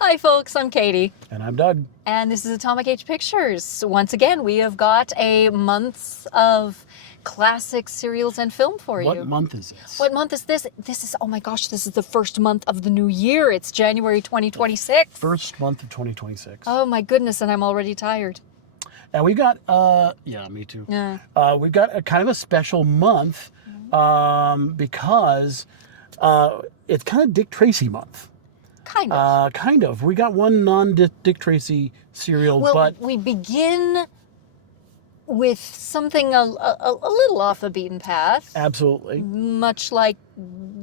Hi, folks. I'm Katie. And I'm Doug. And this is Atomic Age Pictures. Once again, we have got a month of classic serials and film for you. What month is this? What month is this? This is, oh my gosh, this is the first month of the new year. It's January 2026. First month of 2026. Oh my goodness, and I'm already tired. And we got, yeah, me too. Yeah. We've got a kind of a special month because it's kind of Dick Tracy month. Kind of. Kind of. We got one non-Dick Tracy serial, Well, but we begin with something a little off the beaten path. absolutely. Much like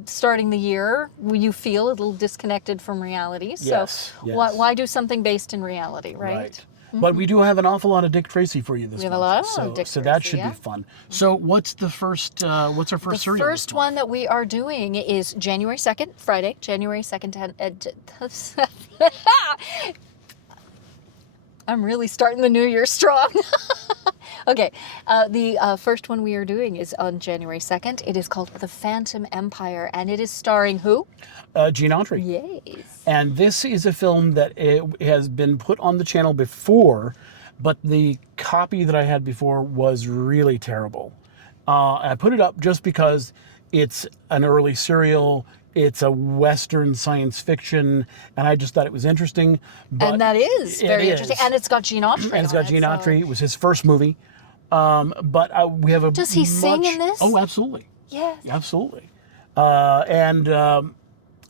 starting the year, you feel a little disconnected from reality. So Yes, yes. why do something based in reality, right? But we do have an awful lot of Dick Tracy for you this We have month. a lot of so, Dick so that Tracy, should yeah. be fun. So what's the first, what's our first The serial? first one that we are doing is January 2nd, Friday, January 2nd. I'm really starting the new year strong. Okay, the first one we are doing is on January 2nd. It is called The Phantom Empire, and it is starring who? Gene Autry. Yes. And this is a film that it has been put on the channel before, but the copy that I had before was really terrible. I put it up just because it's an early serial, it's a Western science fiction, and I just thought it was interesting. But And that is it very is. interesting. And it's got Gene Autry And it's on got it, Gene so- Autry. It was his first movie. But we have a Does he sing in this? Oh, absolutely. Yes. Absolutely.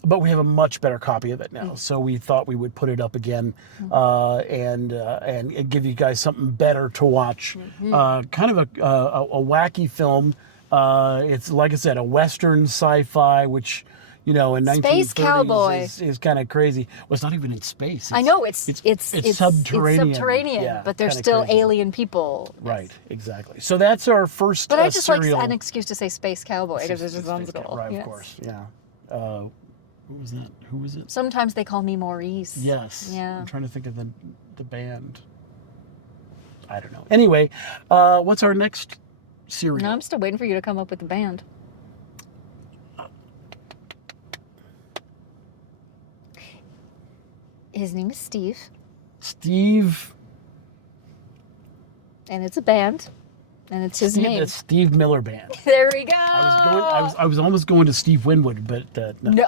But we have a much better copy of it now, so we thought we would put it up again and give you guys something better to watch. Kind of a wacky film. It's like I said, a Western sci-fi, which in Space 1930s cowboy. is kind of crazy. Well, it's not even in space. I know it's subterranean. subterranean, Yeah, but they're kinda still crazy. alien people. Right, exactly. So that's our first But I just serial. like an excuse to say space cowboy because it just sounds cool. Right, Yes. of course. Yeah. What was that? Who was it? Sometimes they call me Maurice. Yes. Yeah. I'm trying to think of the band. I don't know. Anyway, what's our next serial? No, I'm still waiting for you to come up with the band. His name is Steve, Steve. and it's a band, and it's his name. The Steve Miller Band. There we go. I was almost going to Steve Winwood, but no. No,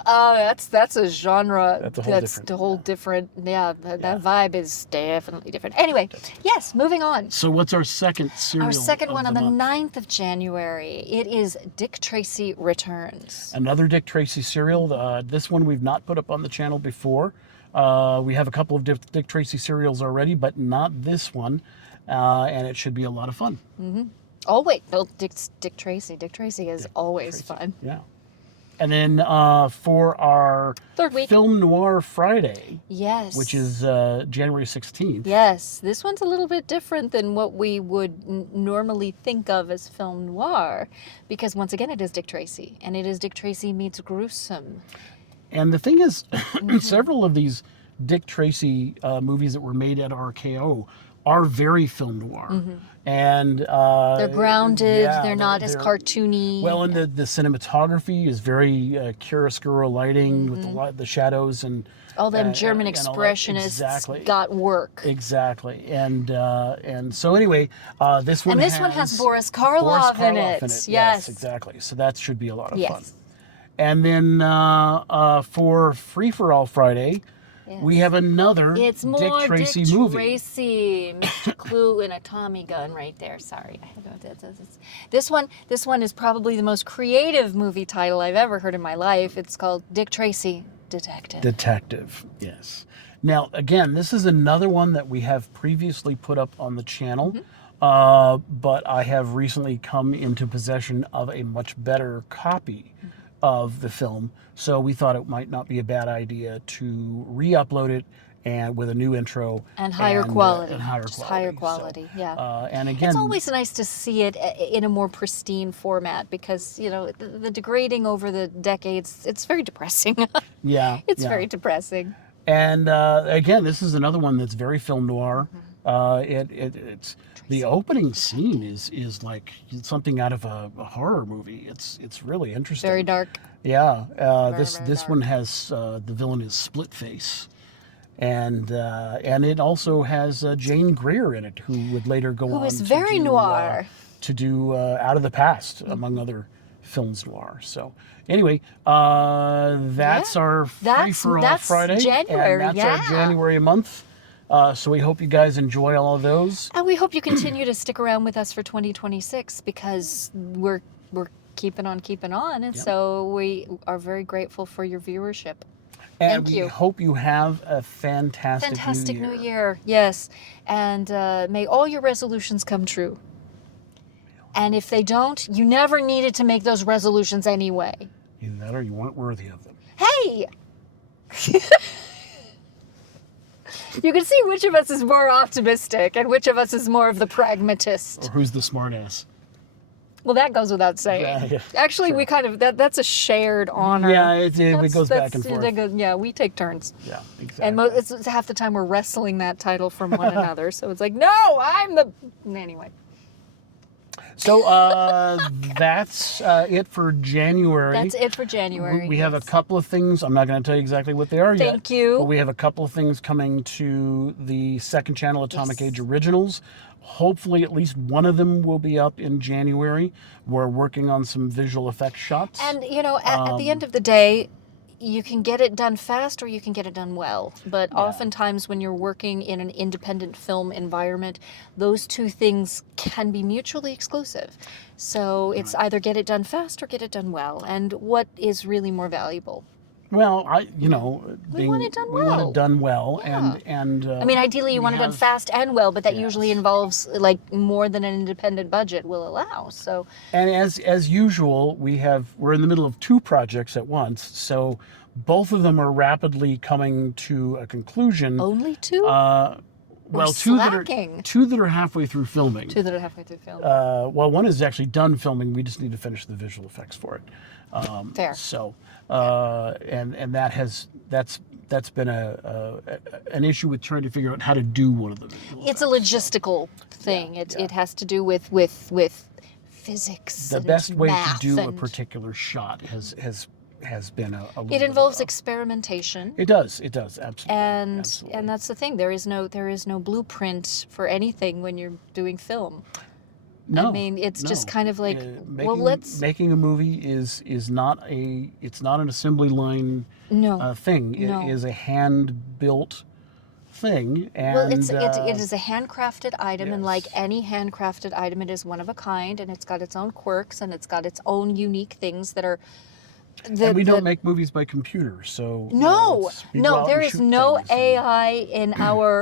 that's a genre. That's a whole different- a whole different. Yeah, that Yeah. vibe is definitely different. Anyway, yes, moving on. So what's our second serial? Our second of one on the month? 9th of January. It is Dick Tracy Returns. Another Dick Tracy serial. This one we've not put up on the channel before. We have a couple of Dick Tracy serials already, but not this one. And it should be a lot of fun. Oh wait, no, Dick Tracy. Dick Tracy is always fun. Yeah. And then for our Third week. Film Noir Friday, Yes. which is January 16th. Yes, this one's a little bit different than what we would normally think of as film noir, because once again it is Dick Tracy, and it is Dick Tracy meets gruesome. And the thing is, several of these Dick Tracy movies that were made at RKO are very film noir. And They're grounded. yeah, they're not as they're- cartoony. Well, and the cinematography is very chiaroscuro lighting with the shadows and all them and- German and all that. expressionists Exactly. got work. Exactly, and so anyway, this one And this one has Boris Karloff in it. Yes, Yes. exactly. So that should be a lot of Yes. fun. And then for Free for All Friday, we have another It's more Dick Tracy Dick movie. Tracy, Mr. Clue, and a Tommy gun right there. Sorry. This one is probably the most creative movie title I've ever heard in my life. It's called Dick Tracy Detective. Detective, yes. Now, again, this is another one that we have previously put up on the channel, but I have recently come into possession of a much better copy of the film, so we thought it might not be a bad idea to re-upload it and with a new intro And higher quality. and higher Just quality. higher quality, yeah. And again, It's always nice to see it in a more pristine format because, the degrading over the decades, it's very depressing. yeah, It's yeah. very depressing. And again, this is another one that's very film noir. It's the opening scene is like something out of a horror movie. It's really interesting. Very dark. Yeah. Very, This very this dark. one has the villain is Split Face, and it also has Jane Greer in it, who would later go on is very noir. to do Out of the Past, among other films noir. So anyway, that's our Free for All that's Friday, January, and that's our January month. So we hope you guys enjoy all of those. And we hope you continue to stick around with us for 2026 because we're keeping on, and so we are very grateful for your viewership. And Thank we you. hope you have a fantastic New year. Yes. And may all your resolutions come true. And if they don't, you never needed to make those resolutions anyway. Either that or you weren't worthy of them. Hey! You can see which of us is more optimistic and which of us is more of the pragmatist. Or who's the smartass? Well, that goes without saying. Yeah, Actually, sure. we kind of, that's a shared honor. Yeah, it goes back and forth. Yeah, we take turns. Yeah, exactly. And it's half the time we're wrestling that title from one another. So it's like, no, I'm the... Anyway. So that's it for January. That's it for January. We have a couple of things. I'm not going to tell you exactly what they are yet. Thank you. But we have a couple of things coming to the second channel, Atomic Age Originals. Hopefully at least one of them will be up in January. We're working on some visual effects shots. And, at the end of the day, you can get it done fast or you can get it done well. But oftentimes when you're working in an independent film environment, those two things can be mutually exclusive. So it's either get it done fast or get it done well. And what is really more valuable? Well, We want it done we want well. it done well, Yeah. and I mean, ideally you want it done have- fast and well, but that usually Yes. involves like more than an independent budget will allow. So And as usual, we're in the middle of two projects at once, so both of them are rapidly coming to a conclusion. only two? Well, two slacking. that are halfway through filming. Two that are halfway through film. Well, one is actually done filming. We just need to finish the visual effects for it. Fair. So, and that's been an issue with trying to figure out how to do one of them. It's a logistical thing. It has to do with physics. The and best way to math do a and particular shot has been a little It bit involves of experimentation. It does, absolutely. And absolutely. and that's the thing. There is no blueprint for anything when you're doing film. No, I mean, it's just no. kind of like, making a movie is not an assembly line no. thing. No. It is a hand built thing, and Well, it is a handcrafted item, and like yes. any handcrafted item, it is one of a kind, and it's got its own quirks, and it's got its own unique things that are. And we don't make movies by computer, so No, we go out there and is shoot no things and- AI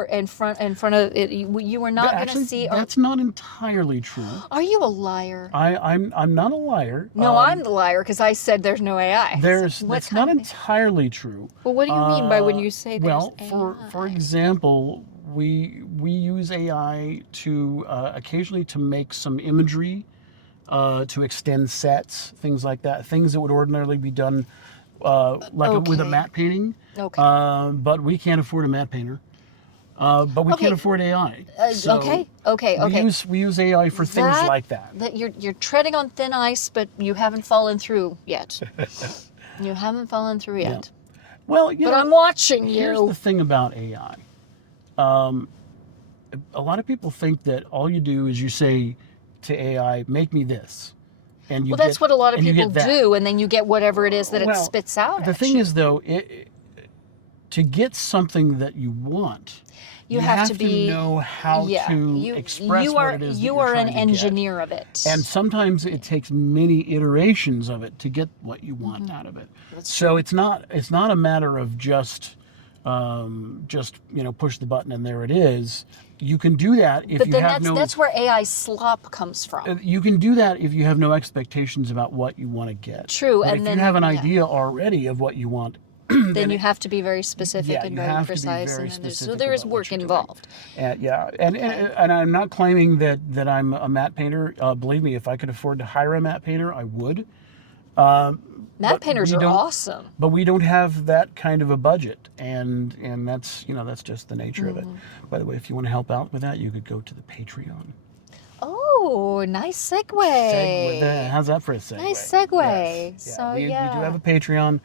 in front of it. You are not going to Actually, see. that's not entirely true. Are you a liar? I'm not a liar. No, I'm the liar because I said there's no AI. That's What's not happening? entirely true. Well, what do you mean by when you say there's Well, for AI? example, we use AI to occasionally to make some imagery, to extend sets, things like that, things that would ordinarily be done with a Okay. matte painting. Okay. But we can't afford a matte painter. But we Okay. can't afford AI. So okay. We use AI for things like that. That you're treading on thin ice, but you haven't fallen through yet. You haven't fallen through yet. Well, But I'm watching here's you. the thing about AI. A lot of people think that all you do is you say to AI, "Make me this," and you Well, that's get- what a lot of and you people get that. do, and then you get whatever it is that it Well, spits out. The at thing you. is, though, to get something that you want, You have to be know how to express you what are it is. you that you're are an trying to get. engineer of it. And sometimes it takes many iterations of it to get what you want out of it. So it's not a matter of just push the button and there it is. You can do that if but you then have that's where AI slop comes from. You can do that if you have no expectations about what you want to get. True, But and if then you have an yeah. idea already of what you want, Then you have to be very specific yeah, and you very have to be precise, very and then there's, so specific there is about what work you're doing. involved. And I'm not claiming that I'm a matte painter. Believe me, if I could afford to hire a matte painter, I would. Matte But painters we are don't- awesome. But we don't have that kind of a budget, and that's that's just the nature of it. Mm-hmm. By the way, if you want to help out with that, you could go to the Patreon. Oh, nice segue. How's that for a segue? Nice segue. Yes. So, we do yeah. have a Patreon.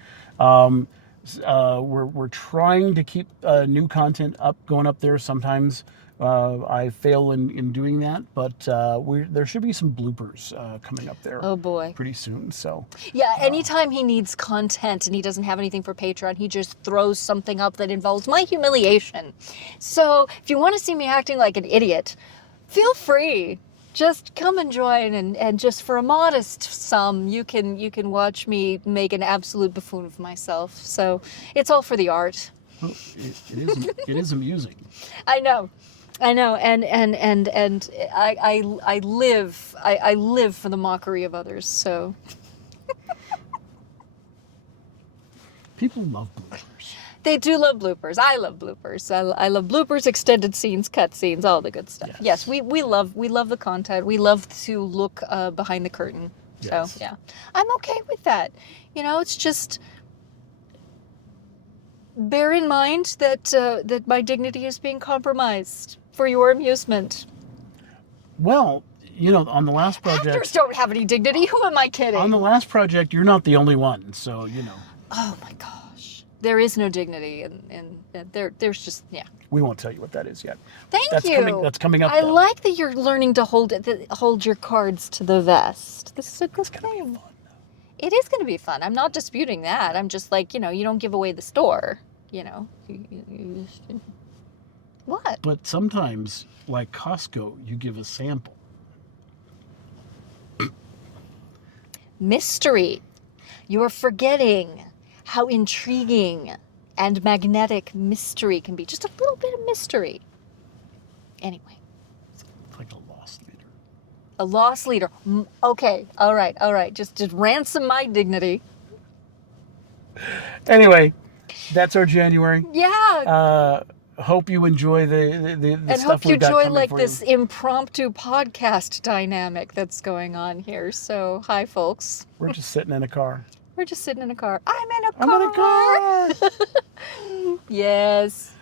We're trying to keep new content going up there. Sometimes I fail in doing that, but there should be some bloopers coming up there. Oh boy. Pretty soon. So Yeah, anytime he needs content and he doesn't have anything for Patreon, he just throws something up that involves my humiliation. So if you want to see me acting like an idiot, feel free. Just come and join, and just for a modest sum, you can watch me make an absolute buffoon of myself. So it's all for the art. well, it is amusing. I know, and I live for the mockery of others. So People love bloopers. they do love bloopers. I love bloopers. I love bloopers, extended scenes, cut scenes, all the good stuff. Yes, we love the content. We love to look behind the curtain. So Yes. yeah, I'm okay with that. It's just bear in mind that that my dignity is being compromised for your amusement. Well, on the last project, Actors don't have any dignity. Who am I kidding? on the last project, you're not the only one. So Oh my gosh, there is no dignity, and there's just we won't tell you what that is yet. Thank That's you. That's coming up. I though. like that you're learning to hold your cards to the vest. This is a good thing. It is going to be fun. I'm not disputing that. I'm just like, you don't give away the store. What? But sometimes, like Costco, you give a sample. Mystery. You're forgetting how intriguing and magnetic mystery can be. Just a little bit of mystery. Anyway. It's like a lost leader. A lost leader. Okay. All right. Just ransom my dignity. Anyway, that's our January. Yeah. Hope you enjoy the And stuff hope you we've got enjoy coming like for this you. impromptu podcast dynamic that's going on here. So, hi, folks. We're just sitting in a car. We're just sitting in a car. I'm in a car. I'm in a car. Yes.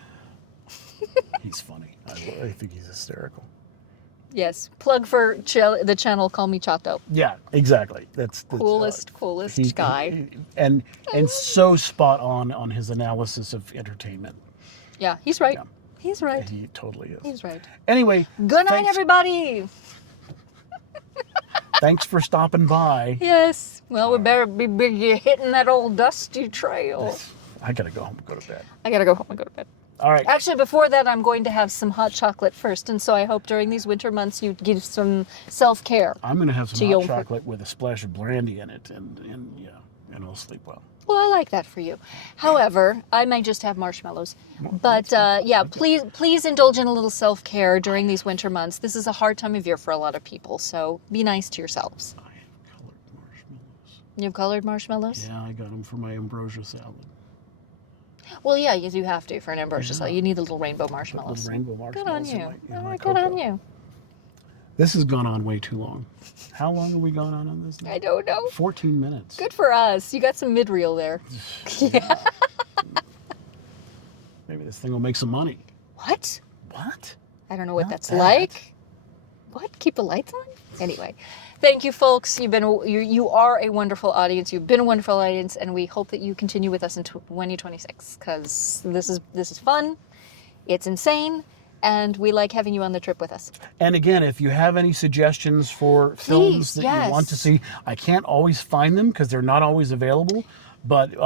He's funny. I think he's hysterical. Yes. Plug for the channel. Call me Chato. Yeah, exactly. That's Coolest guy. and so spot on his analysis of entertainment. Yeah, he's right. Yeah. He's right. He totally is. He's right. Anyway, Good night, thanks- everybody. Thanks for stopping by. Yes. Well, we better be hitting that old dusty trail. I gotta go home and go to bed. I gotta go home and go to bed. All right. Actually, before that, I'm going to have some hot chocolate first, and so I hope during these winter months you give some self-care. I'm gonna have to some your- hot chocolate with a splash of brandy in it, and I'll sleep well. Well, I like that for you. However, I may just have marshmallows. But yeah, please indulge in a little self-care during these winter months. This is a hard time of year for a lot of people, so be nice to yourselves. I have colored marshmallows. You have colored marshmallows? Yeah, I got them for my ambrosia salad. Well, yeah, you have to for an ambrosia salad. You need the little rainbow marshmallows. Little rainbow marshmallows. Good on in you. my- in my Good on cocoa. you. This has gone on way too long. How long have we gone on this now? I don't know. 14 minutes. Good for us. You got some mid-reel there. Maybe this thing will make some money. What? What? I don't know what Not that's that. like. What? Keep the lights on? Anyway, thank you, folks. You are a wonderful audience. You've been a wonderful audience, and we hope that you continue with us in 2026 because this is fun. It's insane, and we like having you on the trip with us. And again, if you have any suggestions for films that you want to yes. see, I can't always find them because they're not always available. But we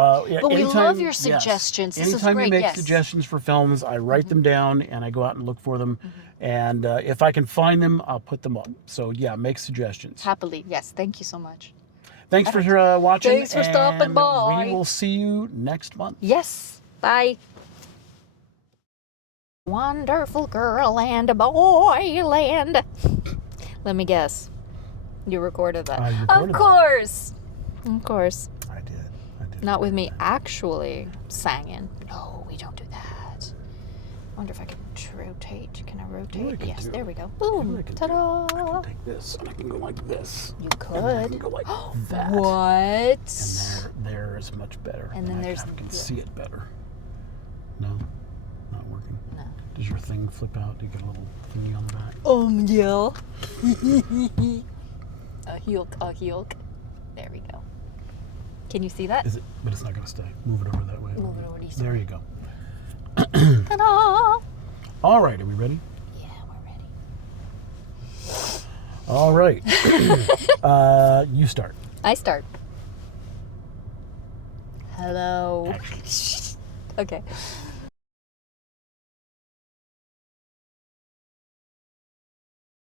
love your yes, suggestions. This is anytime great, you make yes. suggestions for films, I write them down and I go out and look for them. And if I can find them, I'll put them up. So yeah, make suggestions. Happily, yes. Thank you so much. Thanks for watching. Thanks for stopping and by. We will see you next month. Yes. Bye. Wonderful girl and a boy land. Let me guess. You recorded that. I recorded Of that. course. Of course. I did. Not with me actually singing. No, we don't do that. Wonder if I can rotate. Can I rotate? could Yes, do. there we go. You know what Boom. I could do? Ta-da. I can take this and I can go like this. You And I can could. go like that. What? And there is much better. And then I there's kind of can the- see it better. No, not working. No. Does your thing flip out? Do you get a little thingy on the back? Yeah. A heel. There we go. Can you see that? Is it? But it's not going to stay. Move it over that way. Move it over to you. There you go. Ta-da! All right, are we ready? Yeah, we're ready. All right. You start. I start. Hello. Okay.